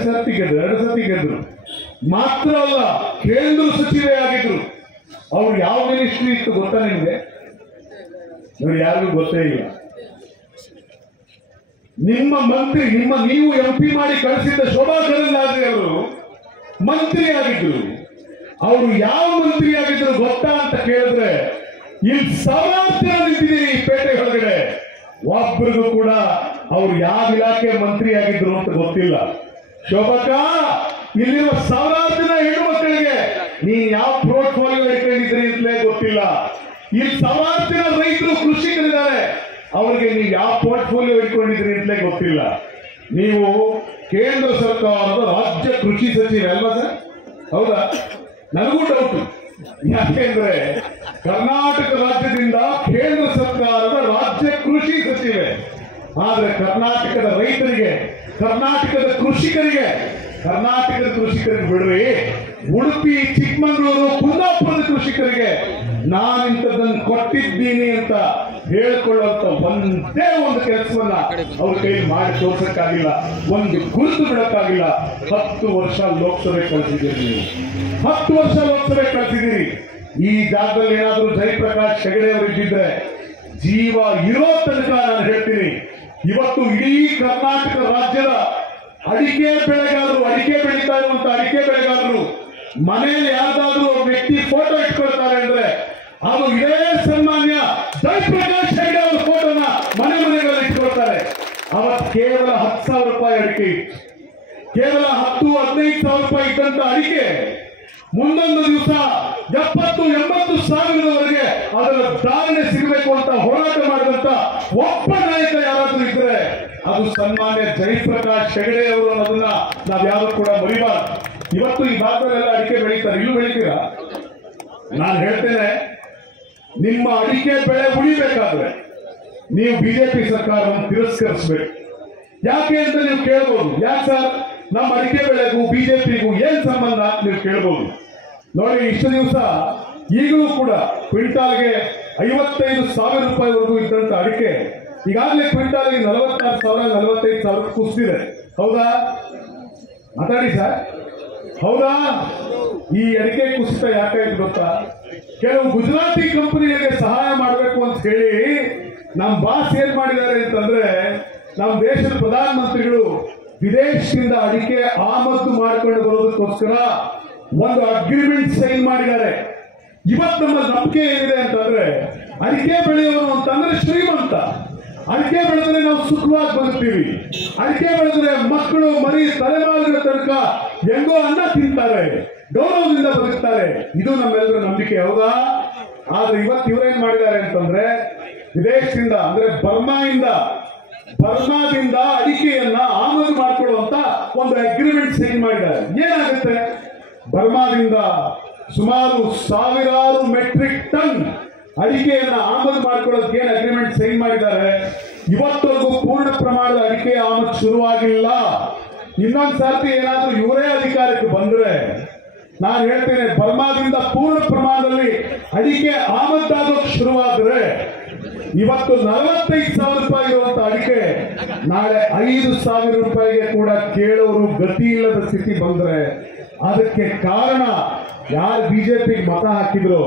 ಸತಿ ಗೆದ್ರು. ಮಾತ್ರ ಅಲ್ಲ, ಕೇಂದ್ರ ಸಚಿವೆ ಆಗಿದ್ರು. ಅವ್ರು ಯಾವ ಮಿನಿಸ್ಟ್ರಿ ಇತ್ತು ಗೊತ್ತಾ ನಿಮ್ಗೆ? ನೋಡಿ, ಯಾರಿಗೂ ಗೊತ್ತೇ ಇಲ್ಲ. ನಿಮ್ಮ ಮಂತ್ರಿ, ನೀವು MP ಮಾಡಿ ಕಳಿಸಿದ್ದ ಶೋಭಾ ಕರಂದ್ಲಾಜೆ ಅವರು ಮಂತ್ರಿ ಆಗಿದ್ರು. ಅವರು ಯಾವ ಮಂತ್ರಿ ಆಗಿದ್ರು ಗೊತ್ತಾ ಅಂತ ಕೇಳಿದ್ರೆ, ಇಲ್ಲಿ ಸಮಾಚಾರ ನಿಂತಿದ್ದೀರಿ ಪೇಟೆ ಹೊರಗಡೆ, ಒಬ್ಬರಿಗೂ ಕೂಡ ಅವ್ರು ಯಾವ ಇಲಾಖೆ ಮಂತ್ರಿ ಆಗಿದ್ರು ಅಂತ ಗೊತ್ತಿಲ್ಲ. ಶೋಭಕ್ಕ, ಇಲ್ಲಿರುವ ಸಾವಿರಾರು ಜನ ಹೆಣ್ಣು ಮಕ್ಕಳಿಗೆ ನೀನ್ ಯಾವ ಪೋರ್ಟ್ಫೋಲಿಯೋ ಇಟ್ಕೊಂಡಿದ್ರಿ ಅಂತಲೇ ಗೊತ್ತಿಲ್ಲ. ಇಲ್ಲಿ ಸಾವಿರಾರು ಜನ ರೈತರು, ಕೃಷಿಕರಿದ್ದಾರೆ, ಅವ್ರಿಗೆ ನೀವು ಯಾವ ಪೋರ್ಟ್ಫೋಲಿಯೋ ಇಟ್ಕೊಂಡಿದ್ರಿ ಅಂತಲೇ ಗೊತ್ತಿಲ್ಲ. ನೀವು ಕೇಂದ್ರ ಸರ್ಕಾರದ ರಾಜ್ಯ ಕೃಷಿ ಸಚಿವ ಅಲ್ವಾ ಸರ್? ಹೌದಾ? ನನಗೂ ಡೌಟ್. ಯಾಕೆಂದ್ರೆ ಕರ್ನಾಟಕ ರಾಜ್ಯದಿಂದ ಕೇಂದ್ರ ಸರ್ಕಾರದ ರಾಜ್ಯ ಕೃಷಿ ಸಚಿವೆ. ಆದ್ರೆ ಕರ್ನಾಟಕದ ರೈತರಿಗೆ, ಕರ್ನಾಟಕದ ಕೃಷಿಕರಿಗೆ ಬಿಡ್ರಿ, ಉಡುಪಿ, ಚಿಕ್ಕಮಗಳೂರು, ಕುಂದಾಪುರದ ಕೃಷಿಕರಿಗೆ ನಾನಿಂಥದ್ದನ್ನು ಕೊಟ್ಟಿದ್ದೀನಿ ಅಂತ ಹೇಳ್ಕೊಳ್ಳುವಂತ ಒಂದೇ ಒಂದು ಕೆಲಸವನ್ನ ಅವ್ರ ಕೈ ಮಾಡಿ ತೋರ್ಸಕ್ಕಾಗಿಲ್ಲ, ಒಂದು ಗುರುತು ಬಿಡಕ್ಕಾಗಿಲ್ಲ. 10 ವರ್ಷ ಲೋಕಸಭೆ ಕಳಿಸಿದ್ದೀರಿ ನೀವು, 10 ವರ್ಷ ಲೋಕಸಭೆ ಕಳಿಸಿದ್ದೀರಿ. ಈ ಜಾಗದಲ್ಲಿ ಏನಾದ್ರೂ ಜಯಪ್ರಕಾಶ್ ಹೆಗಡೆ ಅವರು ಇದ್ದಿದ್ರೆ, ಜೀವ ಇರೋ ತನಕ ನಾನು ಹೇಳ್ತೀನಿ, ಇವತ್ತು ಇಡೀ ಕರ್ನಾಟಕ ರಾಜ್ಯದ ಅಡಿಕೆ ಬೆಳೆಗಾರರು, ಅಡಿಕೆ ಬೆಳೀತಾ ಇರುವಂತ ಅಡಿಕೆ ಬೆಳೆಗಾರರು ಮನೆಯಲ್ಲಿ ಯಾವ್ದಾದ್ರು ವ್ಯಕ್ತಿ ಫೋಟೋ ಇಟ್ಕೊಳ್ತಾರೆ ಅಂದ್ರೆ ಅದು ಇದೇ ಸನ್ಮಾನ್ಯ ಜಯಪ್ರಕಾಶ್ ಹೆಗಡೆ ಅವರ ಫೋಟೋನ ಮನೆಗಳಲ್ಲಿ ಇಟ್ಕೊಳ್ತಾರೆ. ಅವತ್ತು ಕೇವಲ 10,000 ರೂಪಾಯಿ ಅಡಿಕೆ ಇತ್ತು. ಕೇವಲ 10-15 ಸಾವಿರ ರೂಪಾಯಿ ಇದ್ದಂತ ಅಡಿಕೆ ಮುಂದೊಂದು ದಿವಸ 70-80 ಸಾವಿರದವರೆಗೆ ಅದರ ಧಾರಣೆ ಸಿಗಬೇಕು ಅಂತ ಹೋರಾಟ ಮಾಡಿದಂತ ಒಬ್ಬ ನಾಯಕ ಯಾರಾದ್ರೂ ಇದ್ರೆ ಅದು ಸನ್ಮಾನ್ಯ ಜಯಪ್ರಕಾಶ್ ಹೆಗಡೆ ಅವರು ಅನ್ನೋದನ್ನ ನಾವ್ಯಾರು ಕೂಡ ಮರಿಬಾರ್ದು. ಇವತ್ತು ಈ ಭಾಗದಲ್ಲೆಲ್ಲ ಅಡಿಕೆ ಬೆಳೀತಾರೆ, ಇಲ್ಲೂ ಬೆಳೀತೀರಾ? ನಾನು ಹೇಳ್ತೇನೆ, ನಿಮ್ಮ ಅಡಿಕೆ ಬೆಳೆ ಉಳಿಬೇಕಾದ್ರೆ ನೀವು ಬಿಜೆಪಿ ಸರ್ಕಾರವನ್ನು ತಿರಸ್ಕರಿಸಬೇಕು. ಯಾಕೆ ಅಂತ ನೀವು ಕೇಳ್ಬೋದು. ಯಾಕೆ ಸರ್, ನಮ್ಮ ಅಡಿಕೆ ಬೆಳೆಗೂ ಬಿಜೆಪಿಗೂ ಏನ್ ಸಂಬಂಧ ಅಂತ ನೀವು ಕೇಳ್ಬೋದು. ನೋಡಿ, ಇಷ್ಟು ದಿವಸ ಈಗಲೂ ಕೂಡ ಕ್ವಿಂಟಾಲ್ಗೆ 55,000 ರೂಪಾಯಿವರೆಗೂ ಇದ್ದಂತ ಅಡಿಕೆ ಈಗಾಗಲೇ ಕ್ವಿಂಟಾಲ್ಗೆ 46,000, 45,000 ಕುಸಿದಿದೆ. ಹೌದಾ? ಮಾತಾಡಿ ಸರ್, ಹೌದಾ? ಈ ಅಡಿಕೆ ಕುಸಿತ ಯಾಕಾಯ್ತು ಗೊತ್ತಾ? ಕೆಲವು ಗುಜರಾತಿ ಕಂಪನಿಗಳಿಗೆ ಸಹಾಯ ಮಾಡಬೇಕು ಅಂತ ಹೇಳಿ ನಮ್ಮ ಬಾಸ್ ಏನ್ ಮಾಡಿದ್ದಾರೆ ಅಂತಂದ್ರೆ, ನಮ್ಮ ದೇಶದ ಪ್ರಧಾನಮಂತ್ರಿಗಳು ವಿದೇಶದಿಂದ ಅಡಿಕೆ ಆಮದು ಮಾಡಿಕೊಂಡು ಬರೋದಕ್ಕೋಸ್ಕರ ಒಂದು ಅಗ್ರಿಮೆಂಟ್ ಸೈನ್ ಮಾಡಿದ್ದಾರೆ. ಇವತ್ತು ನಮ್ಮ ನಂಬಿಕೆ ಏನಿದೆ ಅಂತಂದ್ರೆ, ಅಡಿಕೆ ಬೆಳೆಯೋರು ಅಂತಂದ್ರೆ ಶ್ರೀಮಂತ. ಅಡಿಕೆ ಬೆಳೆದ್ರೆ ನಾವು ಸುಖವಾಗಿ ಬದುಕ್ತೀವಿ. ಅಡಿಕೆ ಬೆಳೆದ್ರೆ ಮಕ್ಕಳು ಮರಿ ತಲೆಮಾರುಗಳ ತನಕ ಹೆಂಗೋ ಅನ್ನ ತಿಂತಾರೆ, ಗೌರವದಿಂದ ಬದುಕ್ತಾರೆ. ಇದು ನಮ್ಮೆಲ್ಲರ ನಂಬಿಕೆ. ಹೌದಾ? ಆದ್ರೆ ಇವತ್ತು ಇವರೇನ್ ಮಾಡಿದ್ದಾರೆ ಅಂತಂದ್ರೆ, ವಿದೇಶದಿಂದ ಅಂದ್ರೆ ಬರ್ಮಾದಿಂದ ಅಡಿಕೆಯನ್ನ ಆಮದು ಮಾಡಿಕೊಳ್ಳುವಂತ ಒಂದು ಅಗ್ರಿಮೆಂಟ್ ಸೈನ್ ಮಾಡಿದ್ದಾರೆ. ಏನಾಗುತ್ತೆ? ಬರ್ಮಾದಿಂದ ಸುಮಾರು 1000 ಮೆಟ್ರಿಕ್ ಟನ್ ಅಡಿಕೆಯನ್ನ ಆಮದು ಮಾಡ್ಕೊಳ್ಳೋದಕ್ಕೆ ಏನ್ ಅಗ್ರಿಮೆಂಟ್ ಸೈನ್ ಮಾಡಿದ್ದಾರೆ. ಇವತ್ತವರೆಗೂ ಪೂರ್ಣ ಪ್ರಮಾಣದ ಅಡಿಕೆ ಆಮದು ಶುರುವಾಗಿಲ್ಲ. ಇನ್ನೊಂದು ಸರ್ತಿ ಏನಾದ್ರೂ ಇವರೇ ಅಧಿಕಾರಕ್ಕೆ ಬಂದ್ರೆ ನಾನು ಹೇಳ್ತೇನೆ, ಬರ್ಮಾದಿಂದ ಪೂರ್ಣ ಪ್ರಮಾಣದಲ್ಲಿ ಅಡಿಕೆ ಆಮದಾಗೋಕೆ ಶುರುವಾದ್ರೆ ಇವತ್ತು 45,000 ರೂಪಾಯಿ ಇರುವಂತ ಅಡಿಕೆ ನಾಳೆ 5,000 ರೂಪಾಯಿಗೆ ಕೂಡ ಕೇಳೋರು ಗತಿ ಇಲ್ಲದ ಸ್ಥಿತಿ ಬಂದ್ರೆ ಅದಕ್ಕೆ ಕಾರಣ ಯಾರು ಬಿಜೆಪಿಗೆ ಮತ ಹಾಕಿದ್ರು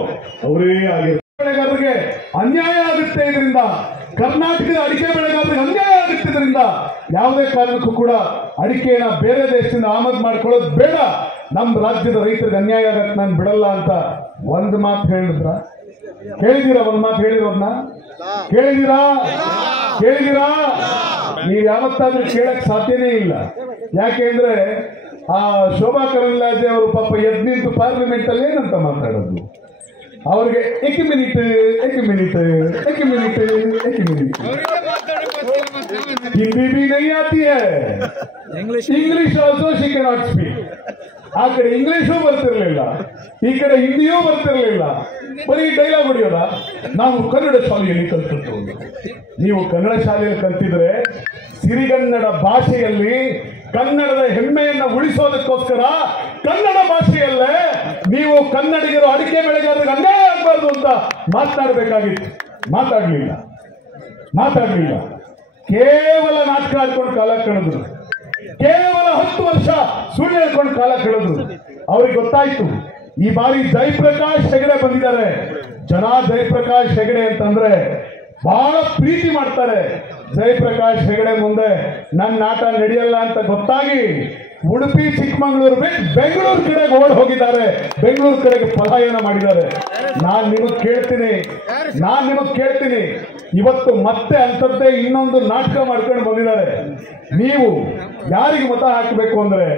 ಅವರೇ ಆಗಿರೋ. ಬೆಳೆಗಾರರಿಗೆ ಅನ್ಯಾಯ ಆಗುತ್ತೆ. ಇದರಿಂದ ಕರ್ನಾಟಕದ ಅಡಿಕೆ ಬೆಳೆಗಾರರಿಗೆ ಅನ್ಯಾಯ ಆಗುತ್ತೆ. ಇದರಿಂದ ಯಾವುದೇ ಕಾರಣಕ್ಕೂ ಕೂಡ ಅಡಿಕೆನ ಬೇರೆ ದೇಶದಿಂದ ಆಮದು ಮಾಡ್ಕೊಳ್ಳೋದು ಬೇಡ. ನಮ್ಮ ರಾಜ್ಯದ ರೈತರಿಗೆ ಅನ್ಯಾಯ ಆಗಕ್ಕೆ ನಾನು ಬಿಡಲ್ಲ ಅಂತ ಒಂದು ಮಾತು ಹೇಳಿದ್ರ? ಕೇಳಿದೀರಾ? ಒಂದು ಮಾತು ಹೇಳಿರೋದನ್ನ ಕೇಳಿದೀರಾ? ನೀವು ಯಾವತ್ತಾದ್ರೂ ಕೇಳಕ್ ಸಾಧ್ಯನೇ ಇಲ್ಲ. ಯಾಕೆಂದ್ರೆ ಆ ಶೋಭಾ ಕರಂದ್ಲಾಜೆ ಅವರು ಪಾಪ ಎದ್ದು ನಿಂತು ಪಾರ್ಲಿಮೆಂಟ್ ಅಲ್ಲಿ ಏನಂತ ಮಾತಾಡೋದು? ಅವ್ರಿಗೆ ಏಕೆ ಮಿನಿಟ್ ಹಿಂದಿ भी नहीं आती है, English also she cannot speak. ಆ ಕಡೆ ಇಂಗ್ಲಿಷೂ ಬರ್ತಿರ್ಲಿಲ್ಲ, ಈ ಕಡೆ ಹಿಂದಿಯೂ ಬರ್ತಿರ್ಲಿಲ್ಲ. ಬರೀ ಡೈಲಾಗ್ ಹೊಡೆಯೋದ. ನಾವು ಕನ್ನಡ ಶಾಲೆಯಲ್ಲಿ ಕಲ್ತದ್ದು. ನೀವು ಕನ್ನಡ ಶಾಲೆಯಲ್ಲಿ ಕಲ್ತಿದ್ರೆ ಸಿರಿಗನ್ನಡ ಭಾಷೆಯಲ್ಲಿ ಕನ್ನಡದ ಹೆಮ್ಮೆಯನ್ನ ಉಳಿಸೋದಕ್ಕೋಸ್ಕರ ಕನ್ನಡ ಭಾಷೆಯಲ್ಲೇ ನೀವು ಕನ್ನಡಿಗರು ಅಡಿಕೆ ಬೆಳೆಗಾರರಿಗೆ ಅನ್ಯಾಯ ಆಗಬಾರ್ದು ಅಂತ ಮಾತನಾಡಬೇಕಾಗಿತ್ತು. ಮಾತಾಡ್ಲಿಲ್ಲ. ಕೇವಲ ನಾಟಕ ಆಡ್ಕೊಂಡು ಕಾಲ ಕಳೆದ್ರು. ಕೇವಲ 10 ವರ್ಷ ಸುಳ್ಳು ಹೇಳ್ಕೊಂಡು ಕಾಲ ಕಳೆದ್ರು. ಅವ್ರಿಗೆ ಗೊತ್ತಾಯ್ತು ಈ ಬಾರಿ ಜಯಪ್ರಕಾಶ್ ಹೆಗಡೆ ಬಂದಿದ್ದಾರೆ. ಜನ ಜಯಪ್ರಕಾಶ್ ಹೆಗಡೆ ಅಂತಂದ್ರೆ ಬಹಳ ಪ್ರೀತಿ ಮಾಡ್ತಾರೆ. ಜಯಪ್ರಕಾಶ್ ಹೆಗಡೆ ಮುಂದೆ ನನ್ನ ಆಟ ನಡೆಯಲ್ಲ ಅಂತ ಗೊತ್ತಾಗಿ ಉಡುಪಿ ಚಿಕ್ಕಮಗಳೂರು ಬಿಟ್ಟು ಬೆಂಗಳೂರು ಕಡೆಗೆ ಓಡ್ ಹೋಗಿದ್ದಾರೆ. ಬೆಂಗಳೂರು ಕಡೆಗೆ ಪಲಾಯನ ಮಾಡಿದ್ದಾರೆ. ನಾನ್ ನಿಮಗ್ ಕೇಳ್ತೀನಿ ಇವತ್ತು ಮತ್ತೆ ಅಂತದ್ದೇ ಇನ್ನೊಂದು ನಾಟಕ ಮಾಡ್ಕೊಂಡು ಬಂದಿದ್ದಾರೆ. ನೀವು ಯಾರಿಗೆ ಮತ ಹಾಕಬೇಕು ಅಂದ್ರೆ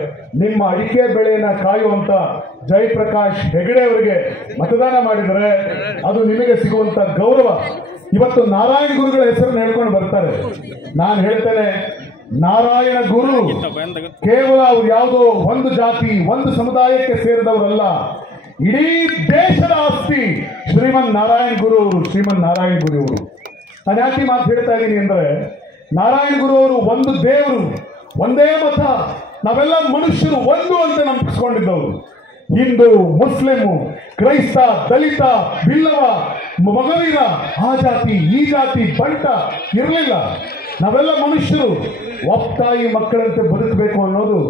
ನಿಮ್ಮ ಅಡಿಕೆ ಬೆಳೆಯನ್ನ ಕಾಯುವಂತ ಜಯಪ್ರಕಾಶ್ ಹೆಗಡೆ ಅವರಿಗೆ ಮತದಾನ ಮಾಡಿದರೆ ಅದು ನಿಮಗೆ ಸಿಗುವಂತ ಗೌರವ. ಇವತ್ತು ನಾರಾಯಣ ಗುರುಗಳ ಹೆಸರನ್ನು ಹೇಳ್ಕೊಂಡು ಬರ್ತಾರೆ. ನಾನು ಹೇಳ್ತೇನೆ, ನಾರಾಯಣ ಗುರು ಕೇವಲ ಅವ್ರು ಯಾವುದೋ ಒಂದು ಜಾತಿ ಒಂದು ಸಮುದಾಯಕ್ಕೆ ಸೇರಿದವರಲ್ಲ. ಇಡೀ ದೇಶದ ಆಸ್ತಿ ಶ್ರೀಮನ್ ನಾರಾಯಣ ಗುರು ಅವರು. ನಾನು ಯಾಕೆ ಮಾತು ಹೇಳ್ತಾ ಇದ್ದೀನಿ ಅಂದ್ರೆ, ನಾರಾಯಣ ಗುರು ಅವರು ಒಂದು ದೇವರು, ಒಂದೇ ಮತ, ನಾವೆಲ್ಲ ಮನುಷ್ಯರು ಒಂದು ಅಂತ ನಂಬಿಸ್ಕೊಂಡಿದ್ದವರು. ಹಿಂದೂ, ಮುಸ್ಲಿಮು, ಕ್ರೈಸ್ತ, ದಲಿತ, ಬಿಲ್ಲವ, ಮಗವೀರ, ಆ ಜಾತಿ ಈ ಜಾತಿ ಬಂಟ ಇರಲಿಲ್ಲ. ನಾವೆಲ್ಲ ಮನುಷ್ಯರು ಒಪ್ತಾಯಿ ಮಕ್ಕಳಂತೆ ಬದುಕಬೇಕು ಅನ್ನೋದು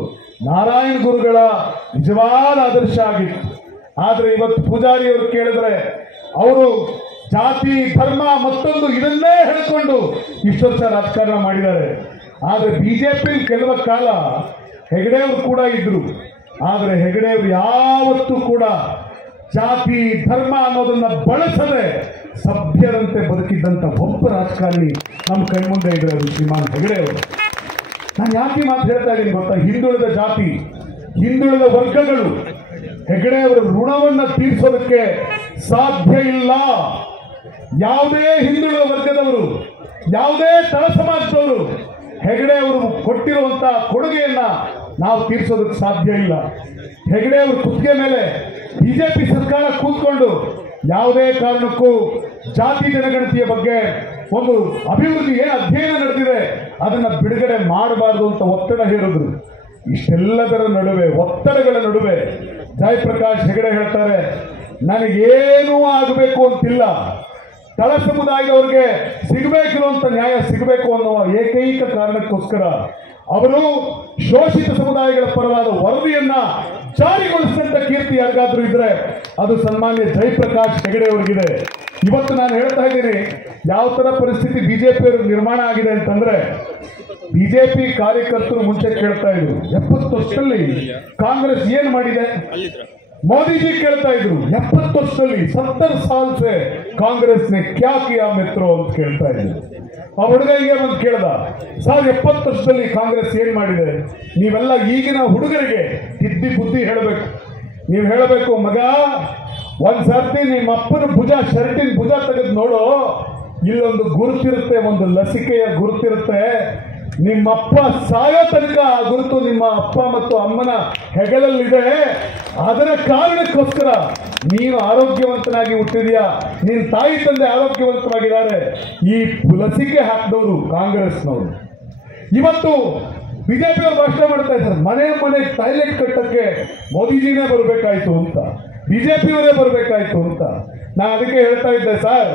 ನಾರಾಯಣ ಗುರುಗಳ ನಿಜವಾದ ಆದರ್ಶ ಆಗಿತ್ತು. ಆದ್ರೆ ಇವತ್ತು ಪೂಜಾರಿ ಅವರು ಕೇಳಿದ್ರೆ ಅವರು ಜಾತಿ ಧರ್ಮ ಮತ್ತೊಂದು ಇದನ್ನೇ ಹೇಳ್ಕೊಂಡು ಇಷ್ಟು ವರ್ಷ ರಾಜಕಾರಣ ಮಾಡಿದ್ದಾರೆ. ಆದ್ರೆ ಬಿಜೆಪಿ ಕೆಲವ ಕಾಲ ಹೆಗಡೆ ಅವರು ಕೂಡ ಇದ್ರು. ಆದ್ರೆ ಹೆಗಡೆ ಅವರು ಯಾವತ್ತೂ ಕೂಡ ಜಾತಿ ಧರ್ಮ ಅನ್ನೋದನ್ನ ಬಳಸದೆ ಸಭ್ಯರಂತೆ ಬದುಕಿದ್ದಂತ ಒಬ್ಬ ರಾಜಕಾರಣಿ ನಮ್ಮ ಕಣ್ಮುಂದೆ ಇದ್ರು ಶ್ರೀಮಾನ್ ಹೆಗಡೆ ಅವರು. ನಾನು ಯಾಕೆ ಮಾತು ಹೇಳ್ತಾ ಇದ್ದೀನಿ ಗೊತ್ತಾ? ಹಿಂದುಳಿದ ಜಾತಿ, ಹಿಂದುಳಿದ ವರ್ಗಗಳು ಹೆಗಡೆ ಅವರ ಋಣವನ್ನ ತೀರಿಸೋದಕ್ಕೆ ಸಾಧ್ಯ ಇಲ್ಲ. ಯಾವುದೇ ಹಿಂದುಳಿದ ವರ್ಗದವರು, ಯಾವುದೇ ತಳ ಸಮಾಜದವರು ಹೆಗಡೆ ಅವರು ಕೊಟ್ಟಿರುವಂತ ಕೊಡುಗೆಯನ್ನ ನಾವು ತೀರಿಸೋದಕ್ಕೆ ಸಾಧ್ಯ ಇಲ್ಲ. ಹೆಗಡೆ ಅವರು ಕುತ್ತಿಗೆ ಮೇಲೆ ಬಿಜೆಪಿ ಸರ್ಕಾರ ಕೂತ್ಕೊಂಡು ಯಾವುದೇ ಕಾರಣಕ್ಕೂ ಜಾತಿ ಜನಗಣತಿಯ ಬಗ್ಗೆ ಒಂದು ಅಭಿವೃದ್ಧಿ ಏನು ಅಧ್ಯಯನ ನಡೆದಿದೆ ಅದನ್ನ ಬಿಡುಗಡೆ ಮಾಡಬಾರದು ಅಂತ ಒತ್ತಡ ಹೇರಿದ್ರು. ಇಷ್ಟೆಲ್ಲದರ ನಡುವೆ, ಒತ್ತಡಗಳ ನಡುವೆ ಜಯಪ್ರಕಾಶ್ ಹೆಗಡೆ ಹೇಳ್ತಾರೆ, ನನಗೇನೂ ಆಗಬೇಕು ಅಂತಿಲ್ಲ, ತಳ ಸಮುದಾಯದವರಿಗೆ ಸಿಗಬೇಕಿರುವಂತ ನ್ಯಾಯ ಸಿಗಬೇಕು ಅನ್ನುವ ಏಕೈಕ ಕಾರಣಕ್ಕೋಸ್ಕರ ಅವರು ಶೋಷಿತ ಸಮುದಾಯಗಳ ಪರವಾದ ವರದಿಯನ್ನ ಜಾರಿಗೊಳಿಸಿದಂತ ಕೀರ್ತಿ ಯಾರಿಗಾದ್ರೂ ಇದ್ರೆ ಅದು ಸನ್ಮಾನ್ಯ ಜಯಪ್ರಕಾಶ್ ಹೆಗಡೆ ಅವರಿಗಿದೆ. ಇವತ್ತು ನಾನು ಹೇಳ್ತಾ ಇದ್ದೀನಿ, ಯಾವ ತರ ಪರಿಸ್ಥಿತಿ ಬಿಜೆಪಿ ನಿರ್ಮಾಣ ಆಗಿದೆ ಅಂತಂದ್ರೆ, ಬಿಜೆಪಿ ಕಾರ್ಯಕರ್ತರು ಮುಂಚೆ ಕೇಳ್ತಾ ಇದ್ರು 70 ವರ್ಷದಲ್ಲಿ ಕಾಂಗ್ರೆಸ್ ಏನ್ ಮಾಡಿದೆ, ಮೋದಿಜಿ ಕೇಳ್ತಾ ಇದ್ರು 70 ವರ್ಷದಲ್ಲಿ 70 ಸಾಲ್ ಸೆ ಕಾಂಗ್ರೆಸ್ ನೆ ಕ್ಯಾ ಕಿಯಾ ಮಿತ್ರೋ ಅಂತ ಕೇಳ್ತಾ ಇದ್ರು. ಆ ಹುಡುಗರಿಗೆ ಬಂದು ಕೇಳ್ದ, ಸರ್ 70 ವರ್ಷದಲ್ಲಿ ಕಾಂಗ್ರೆಸ್ ಏನ್ ಮಾಡಿದೆ? ನೀವೆಲ್ಲ ಈಗಿನ ಹುಡುಗರಿಗೆ ತಿದ್ದಿ ಬುದ್ಧಿ ಹೇಳಬೇಕು. ನೀವು ಹೇಳಬೇಕು, ಮಗ ಒಂದ್ ಸರ್ತಿ ನಿಮ್ಮ ಅಪ್ಪನ ಭುಜ, ಶರ್ಟಿನ ಭುಜ ತೆಗೆದು ನೋಡು, ಇಲ್ಲೊಂದು ಗುರುತಿರುತ್ತೆ, ಒಂದು ಲಸಿಕೆಯ ಗುರುತಿರುತ್ತೆ. ನಿಮ್ಮಪ್ಪ ಸಾಯೋ ತನಕ ಆ ಗುರುತು ನಿಮ್ಮ ಅಪ್ಪ ಮತ್ತು ಅಮ್ಮನ ಹೆಗಲಲ್ಲಿದೆ. ಅದರ ಕಾರಣಕ್ಕೋಸ್ಕರ ನೀನು ಆರೋಗ್ಯವಂತನಾಗಿ ಹುಟ್ಟಿದ್ಯಾ, ನಿನ್ನ ತಾಯಿ ತಂದೆ ಆರೋಗ್ಯವಂತರಾಗಿದ್ದಾರೆ. ಈ ಲಸಿಕೆ ಹಾಕಿದವರು ಕಾಂಗ್ರೆಸ್ನವರು. ಇವತ್ತು ಬಿಜೆಪಿಯವರು ಭಾಷಣ ಮಾಡ್ತಾ ಇದ್ದಾರೆ, ಮನೆ ಟಾಯ್ಲೆಟ್ ಕಟ್ಟಕ್ಕೆ ಮೋದಿಜಿನೇ ಬರಬೇಕಾಯ್ತು ಅಂತ, ಬಿಜೆಪಿಯವರೇ ಬರಬೇಕಾಯ್ತು ಅಂತ. ನಾನು ಅದಕ್ಕೆ ಹೇಳ್ತಾ ಇದ್ದೆ, ಸರ್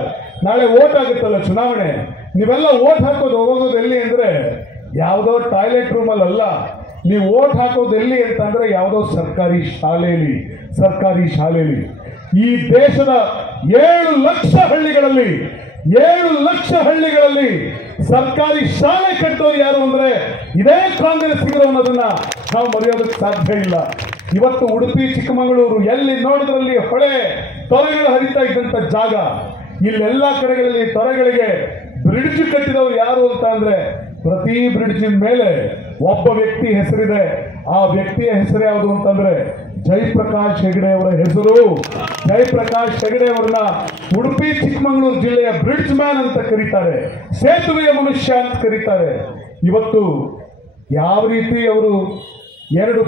ನಾಳೆ ವೋಟ್ ಆಗುತ್ತಲ್ಲ ಚುನಾವಣೆ, ನೀವೆಲ್ಲ ವೋಟ್ ಹಾಕೋದು ಹೋಗೋದು ಎಲ್ಲಿ ಅಂದ್ರೆ ಯಾವುದೋ ಟಾಯ್ಲೆಟ್ ರೂಮಲ್ಲಿ ಅಲ್ಲ. ನೀವು ವೋಟ್ ಹಾಕೋದು ಎಲ್ಲಿ ಅಂತಂದ್ರೆ ಯಾವುದೋ ಸರ್ಕಾರಿ ಶಾಲೆಯಲ್ಲಿ. ಈ ದೇಶದ 7 ಲಕ್ಷ ಹಳ್ಳಿಗಳಲ್ಲಿ ಸರ್ಕಾರಿ ಶಾಲೆ ಕಟ್ಟೋರು ಯಾರು ಅಂದ್ರೆ ಇದೇ ಕಾಂಗ್ರೆಸ್ ಅನ್ನೋದನ್ನ ನಾವು ಮರೆಯೋದಕ್ಕೆ ಸಾಧ್ಯ ಇಲ್ಲ. ಇವತ್ತು ಉಡುಪಿ ಚಿಕ್ಕಮಗಳೂರು ಎಲ್ಲಿ ನೋಡಿದ್ರಲ್ಲಿ ಹೊಳೆ ತೊರೆಗಳು ಹರಿತಾ ಇದ್ದಂತ ಜಾಗ, ಇಲ್ಲೆಲ್ಲ ಕಡೆಗಳಲ್ಲಿ ತೊರೆಗಳಿಗೆ ಬ್ರಿಡ್ಜ್ ಕಟ್ಟಿದವರು ಯಾರು ಅಂತ ಅಂದ್ರೆ ಪ್ರತಿ ಬ್ರಿಡ್ಜ್ ಮೇಲೆ ಒಬ್ಬ ವ್ಯಕ್ತಿ ಹೆಸರಿದೆ. ಆ ವ್ಯಕ್ತಿಯ ಹೆಸರು ಯಾವುದು ಅಂತಂದ್ರೆ ಜಯಪ್ರಕಾಶ್ ಹೆಗಡೆ ಅವರ ಹೆಸರು. ಜಯಪ್ರಕಾಶ್ ಹೆಗಡೆ ಅವರನ್ನ ಉಡುಪಿ ಚಿಕ್ಕಮಗಳೂರು ಜಿಲ್ಲೆಯ ಬ್ರಿಡ್ಜ್ ಮ್ಯಾನ್ ಅಂತ ಕರೀತಾರೆ, ಸೇತುವೆಯ ಮನುಷ್ಯ ಅಂತ ಕರೀತಾರೆ. ಇವತ್ತು ಯಾವ ರೀತಿ ಅವರು ಎರಡು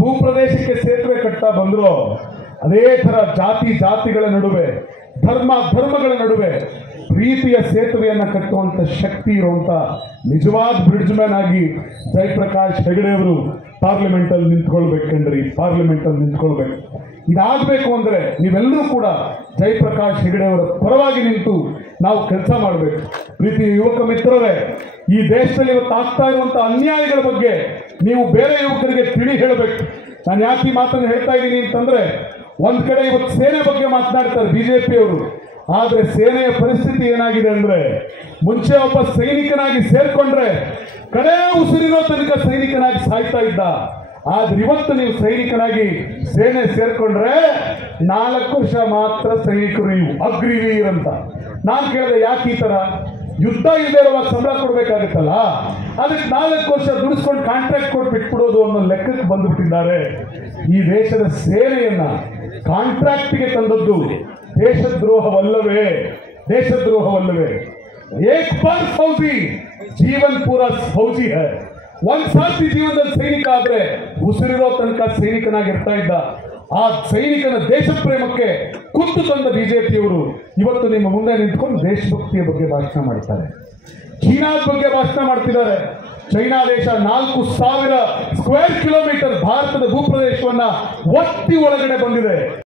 ಭೂಪ್ರದೇಶಕ್ಕೆ ಸೇತುವೆ ಕಟ್ತಾ ಬಂದ್ರು, ಅದೇ ತರ ಜಾತಿ ಜಾತಿಗಳ ನಡುವೆ, ಧರ್ಮಗಳ ನಡುವೆ ಪ್ರೀತಿಯ ಸೇತುವೆಯನ್ನು ಕಟ್ಟುವಂತ ಶಕ್ತಿ ಇರುವಂತ ನಿಜವಾದ ಬ್ರಿಡ್ಜ್ ಮ್ಯಾನ್ ಆಗಿ ಜಯಪ್ರಕಾಶ್ ಹೆಗಡೆ ಅವರು ಪಾರ್ಲಿಮೆಂಟ್ ಅಲ್ಲಿ ನಿಂತ್ಕೊಳ್ಬೇಕಂದ್ರಿ. ಪಾರ್ಲಿಮೆಂಟ್ ಅಲ್ಲಿ ನಿಂತ್ಕೊಳ್ಬೇಕು. ಇದಾಗಬೇಕು ಅಂದ್ರೆ ನೀವೆಲ್ಲರೂ ಕೂಡ ಜಯಪ್ರಕಾಶ್ ಹೆಗಡೆ ಅವರ ಪರವಾಗಿ ನಿಂತು ನಾವು ಕೆಲಸ ಮಾಡಬೇಕು. ಪ್ರೀತಿ ಯುವಕ ಮಿತ್ರರೇ, ಈ ದೇಶದಲ್ಲಿ ಇವತ್ತು ಆಗ್ತಾ ಇರುವಂತ ಅನ್ಯಾಯಗಳ ಬಗ್ಗೆ ನೀವು ಬೇರೆ ಯುವಕರಿಗೆ ತಿಳಿ ಹೇಳಬೇಕು. ನಾನು ಯಾಕೆ ಈ ಮಾತನ್ನು ಹೇಳ್ತಾ ಇದ್ದೀನಿ ಅಂತಂದ್ರೆ, ಒಂದ್ ಕಡೆ ಇವತ್ತು ಸೇನೆ ಬಗ್ಗೆ ಮಾತನಾಡ್ತಾರೆ ಬಿಜೆಪಿಯವರು, ಆದ್ರೆ ಸೇನೆಯ ಪರಿಸ್ಥಿತಿ ಏನಾಗಿದೆ ಅಂದ್ರೆ, ಮುಂಚೆ ಒಬ್ಬ ಸೈನಿಕನಾಗಿ ಸೇರ್ಕೊಂಡ್ರೆ ಕಡೆ ಉಸಿರಿರೋ ತನಕ ಸೈನಿಕನಾಗಿ ಸಾಯ್ತಾ ಇದ್ದ. ಆದ್ರೆ ಇವತ್ತು ನೀವು ಸೈನಿಕನಾಗಿ ಸೇನೆ ಸೇರ್ಕೊಂಡ್ರೆ 4 ವರ್ಷ ಮಾತ್ರ ಸೈನಿಕರು, ನೀವು ಅಗ್ರಿವೀರ್ ಅಂತ. ನಾನು ಕೇಳಿದೆ, ಯಾಕೆ ಈ ತರ? ಯುದ್ಧ ಇಲ್ಲದೆ ಇರುವಾಗ ಸಂಬಳ ಕೊಡ್ಬೇಕಾಗುತ್ತಲ್ಲ, ಅದಕ್ಕೆ 4 ವರ್ಷ ದುಡಿಸ್ಕೊಂಡು ಕಾಂಟ್ರಾಕ್ಟ್ ಕೊಟ್ಟು ಬಿಟ್ಬಿಡೋದು ಅನ್ನೋ ಲೆಕ್ಕಕ್ಕೆ ಬಂದ್ಬಿಟ್ಟಿದ್ದಾರೆ. ಈ ದೇಶದ ಸೇನೆಯನ್ನ ಕಾಂಟ್ರಾಕ್ಟ್ಗೆ ತಂದದ್ದು ದೇಶದ್ರೋಹವಲ್ಲವೇ? ದೇಶದ್ರೋಹವಲ್ಲವೇ? ಏಕ್ ಬಾರ್ ಫೌಜಿ ಜೀವನ್ ಪೂರ ಫೌಜಿ ಹೈ. ಒಂದ್ ಸಾರ್ತಿ ಜೀವನದಲ್ಲಿ ಸೈನಿಕ ಆದ್ರೆ ಉಸಿರಿರೋ ತನಕ ಸೈನಿಕನಾಗಿರ್ತಾ ಇದ್ದ. ಆ ಸೈನಿಕನ ದೇಶ ಪ್ರೇಮಕ್ಕೆ ಕುತ್ತು ತಂದ ಬಿಜೆಪಿಯವರು ಇವತ್ತು ನಿಮ್ಮ ಮುಂದೆ ನಿಂತ್ಕೊಂಡು ದೇಶಭಕ್ತಿಯ ಬಗ್ಗೆ ಭಾಷಣ ಮಾಡ್ತಾರೆ, ಚೀನಾದ ಬಗ್ಗೆ ಭಾಷಣ ಮಾಡ್ತಿದ್ದಾರೆ. ಚೈನಾ ದೇಶ 4,000 ಸ್ಕ್ವೇರ್ ಕಿಲೋಮೀಟರ್ ಭಾರತದ ಭೂಪ್ರದೇಶವನ್ನ ಒತ್ತಿ ಒಳಗಡೆ ಬಂದಿದೆ.